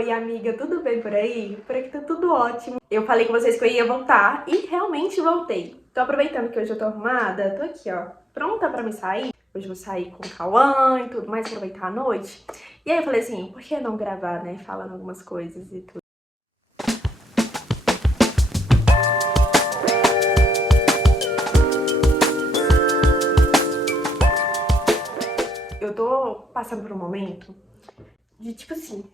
Oi, amiga, tudo bem por aí? Por aqui tá tudo ótimo. Eu falei com vocês que eu ia voltar e realmente voltei. Tô aproveitando que hoje eu tô arrumada, tô aqui, ó, pronta pra me sair. Hoje eu vou sair com o Cauã e tudo mais, aproveitar a noite. E aí eu falei assim, por que não gravar, né, falando algumas coisas e tudo. Eu tô passando por um momento de, tipo assim,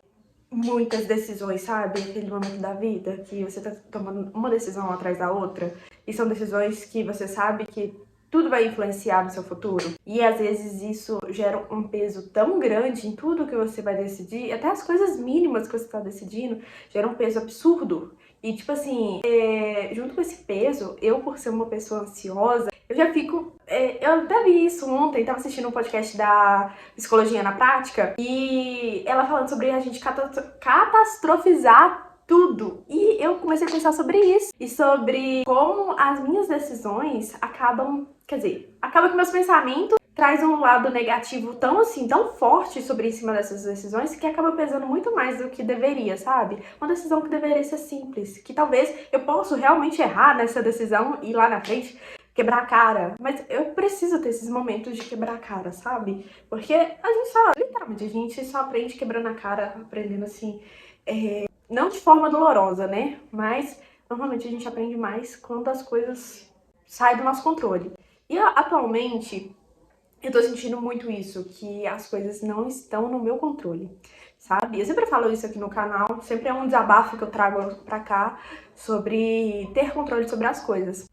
muitas decisões, sabe? Aquele momento da vida que você tá tomando uma decisão atrás da outra. E são decisões que você sabe que tudo vai influenciar no seu futuro. E às vezes isso gera um peso tão grande em tudo que você vai decidir, até as coisas mínimas que você tá decidindo, gera um peso absurdo. E tipo assim, junto com esse peso, eu por ser uma pessoa ansiosa, eu já fico... eu até vi isso ontem, tava assistindo um podcast da Psicologia na Prática, e ela falando sobre a gente catastrofizar tudo. E eu comecei a pensar sobre isso. E sobre como as minhas decisões acabam... Quer dizer, acaba que meus pensamentos traz um lado negativo tão assim, tão forte sobre em cima dessas decisões que acaba pesando muito mais do que deveria, sabe? Uma decisão que deveria ser simples, que talvez eu possa realmente errar nessa decisão e lá na frente quebrar a cara. Mas eu preciso ter esses momentos de quebrar a cara, sabe? Porque a gente só, literalmente, a gente só aprende quebrando a cara, aprendendo assim, não de forma dolorosa, né? Mas normalmente a gente aprende mais quando as coisas saem do nosso controle. E atualmente eu tô sentindo muito isso, que as coisas não estão no meu controle, sabe? Eu sempre falo isso aqui no canal, sempre é um desabafo que eu trago pra cá sobre ter controle sobre as coisas.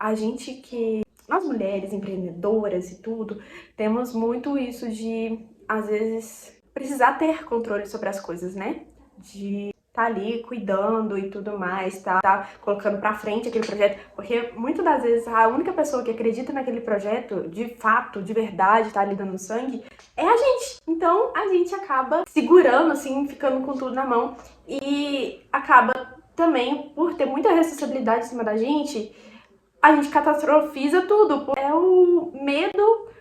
Nós mulheres empreendedoras e tudo, temos muito isso de, às vezes, precisar ter controle sobre as coisas, né? De tá ali cuidando e tudo mais, tá colocando pra frente aquele projeto, porque muitas das vezes a única pessoa que acredita naquele projeto, de fato, de verdade, tá ali dando sangue, é a gente. Então a gente acaba segurando, assim, ficando com tudo na mão e acaba também, por ter muita responsabilidade em cima da gente, a gente catastrofiza tudo. É o medo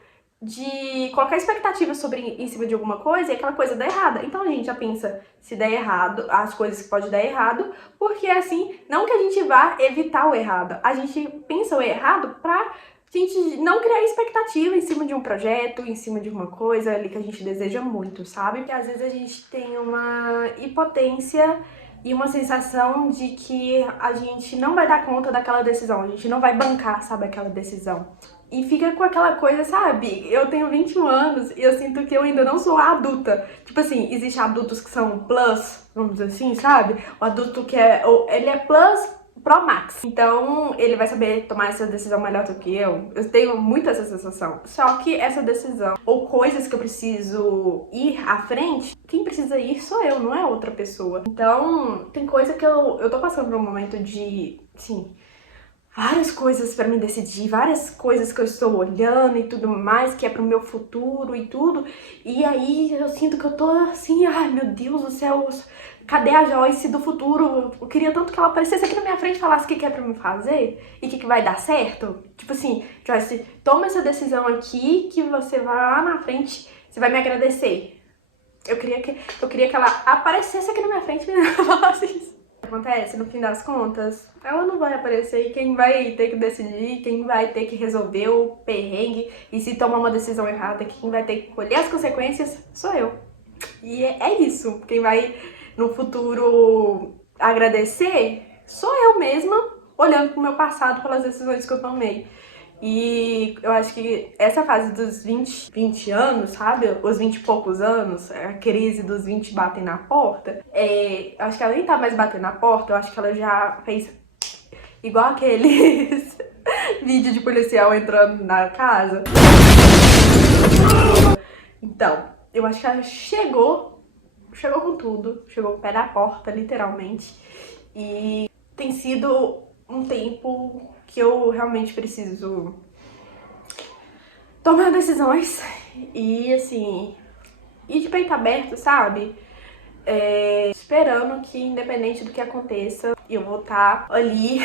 de colocar expectativa em cima de alguma coisa e aquela coisa dá errada. Então a gente já pensa se der errado, as coisas que podem dar errado, porque assim, não que a gente vá evitar o errado, a gente pensa o errado pra gente não criar expectativa em cima de um projeto, em cima de uma coisa ali que a gente deseja muito, sabe? Porque às vezes a gente tem uma impotência e uma sensação de que a gente não vai dar conta daquela decisão, a gente não vai bancar, sabe, aquela decisão. E fica com aquela coisa, sabe? Eu tenho 21 anos e eu sinto que eu ainda não sou adulta. Tipo assim, existem adultos que são plus, vamos dizer assim, sabe? O adulto que ele é plus pro max. Então, ele vai saber tomar essa decisão melhor do que eu. Eu tenho muito essa sensação. Só que essa decisão, ou coisas que eu preciso ir à frente, quem precisa ir sou eu, não é outra pessoa. Então, tem coisa que eu tô passando por um momento de, sim, várias coisas pra me decidir, várias coisas que eu estou olhando e tudo mais, que é pro meu futuro e tudo. E aí eu sinto que eu tô assim, ai meu Deus do céu, cadê a Joyce do futuro? Eu queria tanto que ela aparecesse aqui na minha frente e falasse o que é pra me fazer e o que vai dar certo. Tipo assim, Joyce, toma essa decisão aqui que você vai lá na frente, você vai me agradecer. Eu queria que ela aparecesse aqui na minha frente e falasse isso. Acontece, no fim das contas, ela não vai aparecer e quem vai ter que decidir, quem vai ter que resolver o perrengue e se tomar uma decisão errada, quem vai ter que colher as consequências, sou eu. E é isso, quem vai no futuro agradecer, sou eu mesma, olhando pro meu passado, pelas decisões que eu tomei. E eu acho que essa fase dos 20 anos, sabe? Os 20 e poucos anos, a crise dos 20 batem na porta. Eu acho que ela nem tá mais batendo na porta, eu acho que ela já fez igual aqueles vídeos de policial entrando na casa. Então, eu acho que ela chegou com tudo, chegou com o pé na porta, literalmente. E tem sido um tempo que eu realmente preciso tomar decisões e, assim, ir de peito aberto, sabe? Esperando que, independente do que aconteça, eu vou estar ali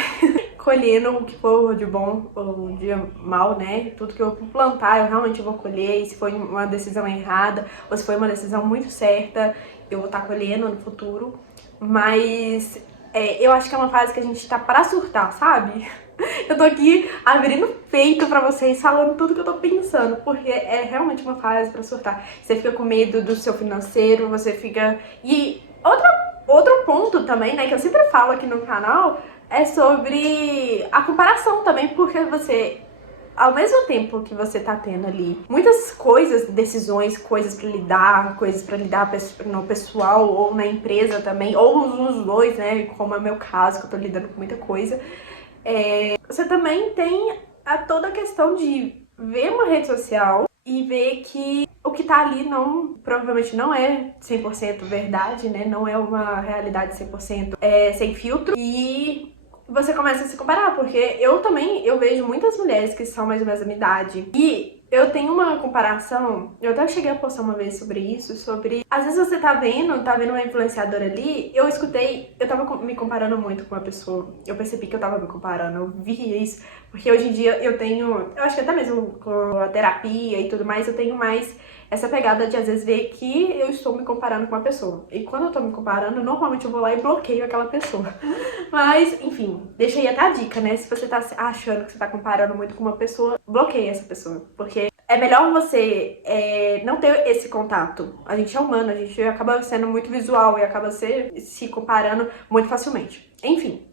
colhendo o que for de bom ou de mal, né? Tudo que eu plantar, eu realmente vou colher. E se foi uma decisão errada ou se foi uma decisão muito certa, eu vou estar colhendo no futuro. Mas eu acho que é uma fase que a gente tá pra surtar, sabe? Eu tô aqui abrindo peito pra vocês, falando tudo que eu tô pensando, porque é realmente uma fase pra surtar. Você fica com medo do seu financeiro, você fica... E outro ponto também, né, que eu sempre falo aqui no canal, é sobre a comparação também, porque você... Ao mesmo tempo que você tá tendo ali muitas coisas, decisões, coisas pra lidar no pessoal ou na empresa também, ou os dois, né, como é o meu caso, que eu tô lidando com muita coisa, você também tem toda a questão de ver uma rede social e ver que o que tá ali provavelmente não é 100% verdade, né, não é uma realidade 100% sem filtro, e você começa a se comparar, porque eu vejo muitas mulheres que são mais ou menos da minha idade, e eu tenho uma comparação, eu até cheguei a postar uma vez sobre isso, às vezes você tá vendo uma influenciadora ali, eu tava me comparando muito com uma pessoa, eu percebi que eu tava me comparando, eu vi isso, porque hoje em dia eu acho que até mesmo com a terapia e tudo mais, eu tenho mais essa pegada de às vezes ver que eu estou me comparando com uma pessoa. E quando eu tô me comparando, normalmente eu vou lá e bloqueio aquela pessoa. Mas, enfim, deixa aí até a dica, né? Se você tá achando que você tá comparando muito com uma pessoa, bloqueie essa pessoa. Porque é melhor você não ter esse contato. A gente é humano, a gente acaba sendo muito visual e acaba se comparando muito facilmente. Enfim,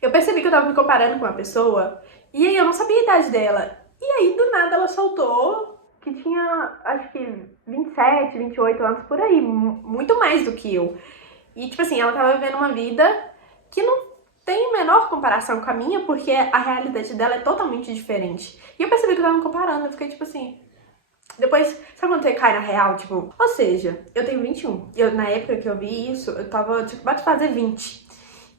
eu percebi que eu tava me comparando com uma pessoa e aí eu não sabia a idade dela. E aí, do nada, ela soltou que tinha, acho que 27, 28 anos, por aí, muito mais do que eu. E, tipo assim, ela tava vivendo uma vida que não tem menor comparação com a minha, porque a realidade dela é totalmente diferente. E eu percebi que eu tava me comparando, eu fiquei tipo assim... Depois, sabe quando você cai na real? Tipo, ou seja, eu tenho 21. Na época que eu vi isso, eu tava, tipo, de fazer 20.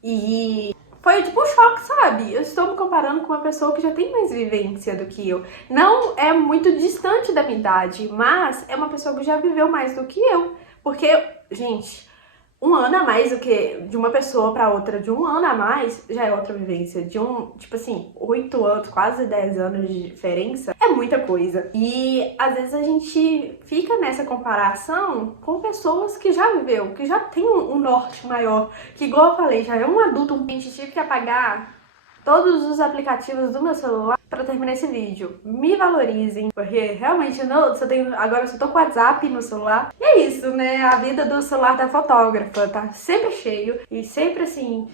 E... foi tipo um choque, sabe? Eu estou me comparando com uma pessoa que já tem mais vivência do que eu. Não é muito distante da minha idade, mas é uma pessoa que já viveu mais do que eu. Porque, gente, um ano a mais do que de uma pessoa pra outra, de um ano a mais, já é outra vivência. Tipo assim, 8 anos, quase 10 anos de diferença, é muita coisa. E às vezes a gente fica nessa comparação com pessoas que já viveu, que já tem um norte maior, que igual eu falei, já é um adulto. A gente tive que apagar todos os aplicativos do meu celular pra terminar esse vídeo. Me valorizem, porque realmente agora eu só tô com o WhatsApp no celular. E é isso, né? A vida do celular da fotógrafa tá sempre cheio e sempre assim,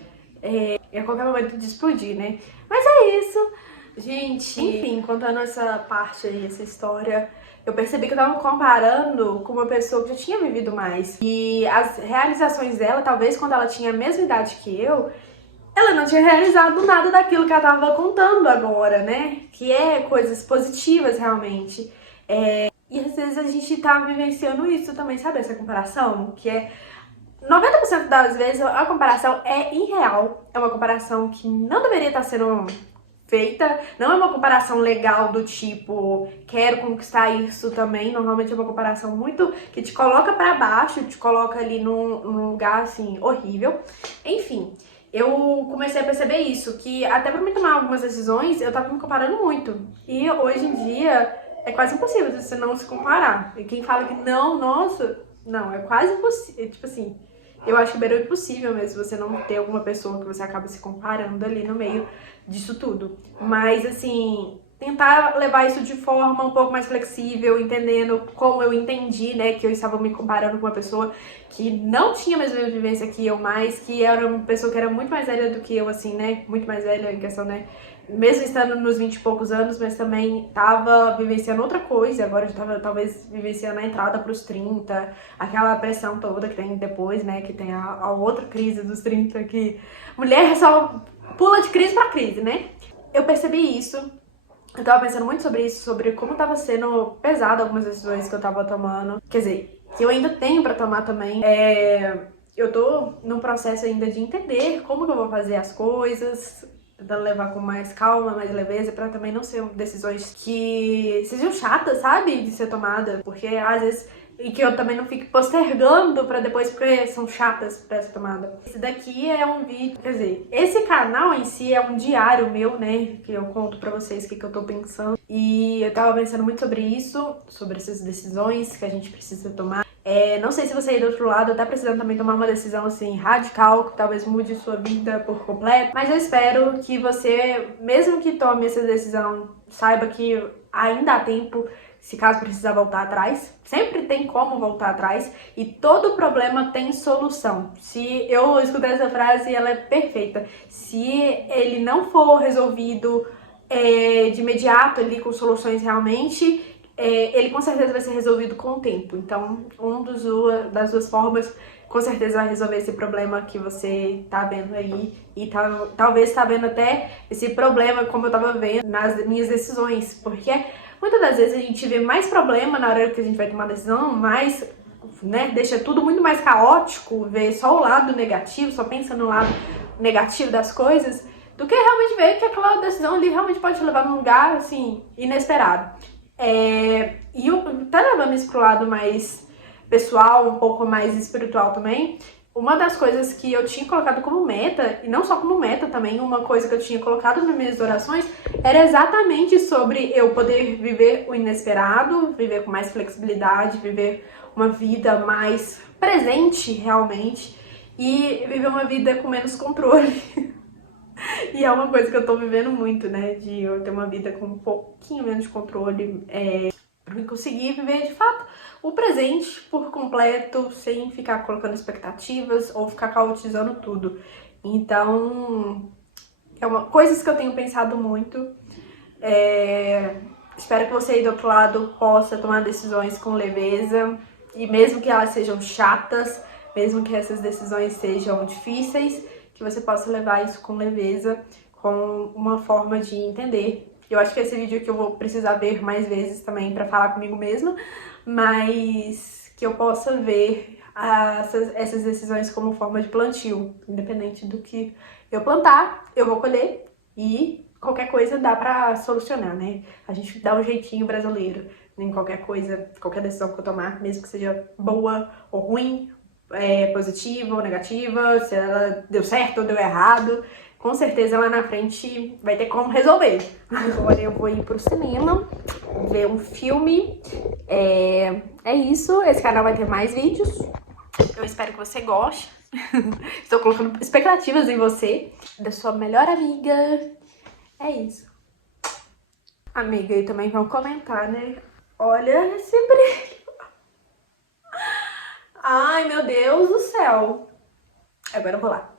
a qualquer momento de explodir, né? Mas é isso, gente. Enfim, contando essa parte aí, essa história, eu percebi que eu tava comparando com uma pessoa que já tinha vivido mais. E as realizações dela, talvez quando ela tinha a mesma idade que eu, ela não tinha realizado nada daquilo que ela tava contando agora, né? Que é coisas positivas, realmente. E às vezes a gente tá vivenciando isso também, sabe? Essa comparação, que 90% das vezes a comparação é irreal. É uma comparação que não deveria estar sendo feita. Não é uma comparação legal do tipo, quero conquistar isso também. Normalmente é uma comparação muito que te coloca pra baixo, te coloca ali num lugar, assim, horrível. Enfim... eu comecei a perceber isso, que até pra me tomar algumas decisões, eu tava me comparando muito. E hoje em dia, é quase impossível você não se comparar. E quem fala que não, nossa, não, é quase impossível. Tipo assim, eu acho que é impossível mesmo você não ter alguma pessoa que você acaba se comparando ali no meio disso tudo. Mas, assim... tentar levar isso de forma um pouco mais flexível, entendendo como eu entendi, né, que eu estava me comparando com uma pessoa que não tinha a mesma vivência que eu, mas que era uma pessoa que era muito mais velha do que eu, assim, né, muito mais velha em questão, né, mesmo estando nos 20 e poucos anos, mas também tava vivenciando outra coisa, agora eu tava talvez vivenciando a entrada pros 30, aquela pressão toda que tem depois, né, que tem a outra crise dos 30, que mulher só pula de crise pra crise, né. Eu percebi isso. Eu tava pensando muito sobre isso, sobre como tava sendo pesado algumas decisões que eu tava tomando. Quer dizer, que eu ainda tenho pra tomar também. Eu tô num processo ainda de entender como que eu vou fazer as coisas, tentando levar com mais calma, mais leveza, pra também não ser decisões que sejam chatas, sabe? De ser tomada. Porque às vezes... e que eu também não fique postergando pra depois, porque são chatas pra essa tomada. Esse daqui é um vídeo, quer dizer, esse canal em si é um diário meu, né? Que eu conto pra vocês o que eu tô pensando. E eu tava pensando muito sobre isso, sobre essas decisões que a gente precisa tomar. Não sei se você aí do outro lado tá precisando também tomar uma decisão assim radical, que talvez mude sua vida por completo, mas eu espero que você, mesmo que tome essa decisão, saiba que ainda há tempo, se caso precisar voltar atrás. Sempre tem como voltar atrás e todo problema tem solução. Se eu escutei essa frase, ela é perfeita. Se ele não for resolvido de imediato ali com soluções realmente, ele com certeza vai ser resolvido com o tempo. Então, das duas formas com certeza vai resolver esse problema que você tá vendo aí e talvez tá vendo até esse problema como eu tava vendo nas minhas decisões, porque muitas das vezes a gente vê mais problema na hora que a gente vai tomar decisão, mais, né, deixa tudo muito mais caótico, vê só o lado negativo, só pensa no lado negativo das coisas, do que realmente ver que aquela decisão ali realmente pode te levar num lugar, assim, inesperado. E eu tá levando isso pro lado mais pessoal, um pouco mais espiritual também. Uma das coisas que eu tinha colocado como meta, e não só como meta também, uma coisa que eu tinha colocado nas minhas orações, era exatamente sobre eu poder viver o inesperado, viver com mais flexibilidade, viver uma vida mais presente realmente, e viver uma vida com menos controle. E é uma coisa que eu tô vivendo muito, né, de eu ter uma vida com um pouquinho menos de controle, pra eu conseguir viver de fato o presente por completo, sem ficar colocando expectativas ou ficar caotizando tudo. Então, coisas que eu tenho pensado muito. Espero que você aí do outro lado possa tomar decisões com leveza, e mesmo que elas sejam chatas, mesmo que essas decisões sejam difíceis, que você possa levar isso com leveza, com uma forma de entender. Eu acho que esse vídeo aqui eu vou precisar ver mais vezes também pra falar comigo mesma, mas que eu possa ver essas decisões como forma de plantio. Independente do que eu plantar, eu vou colher, e qualquer coisa dá pra solucionar, né? A gente dá um jeitinho brasileiro em qualquer coisa, qualquer decisão que eu tomar, mesmo que seja boa ou ruim, positiva ou negativa, se ela deu certo ou deu errado, com certeza lá na frente vai ter como resolver. Agora eu vou ir pro cinema, ver um filme. É isso, esse canal vai ter mais vídeos. Eu espero que você goste. Estou colocando expectativas em você, da sua melhor amiga. É isso. Amiga, e também vão comentar, né? Olha esse brilho. Ai, meu Deus do céu. Agora eu vou lá.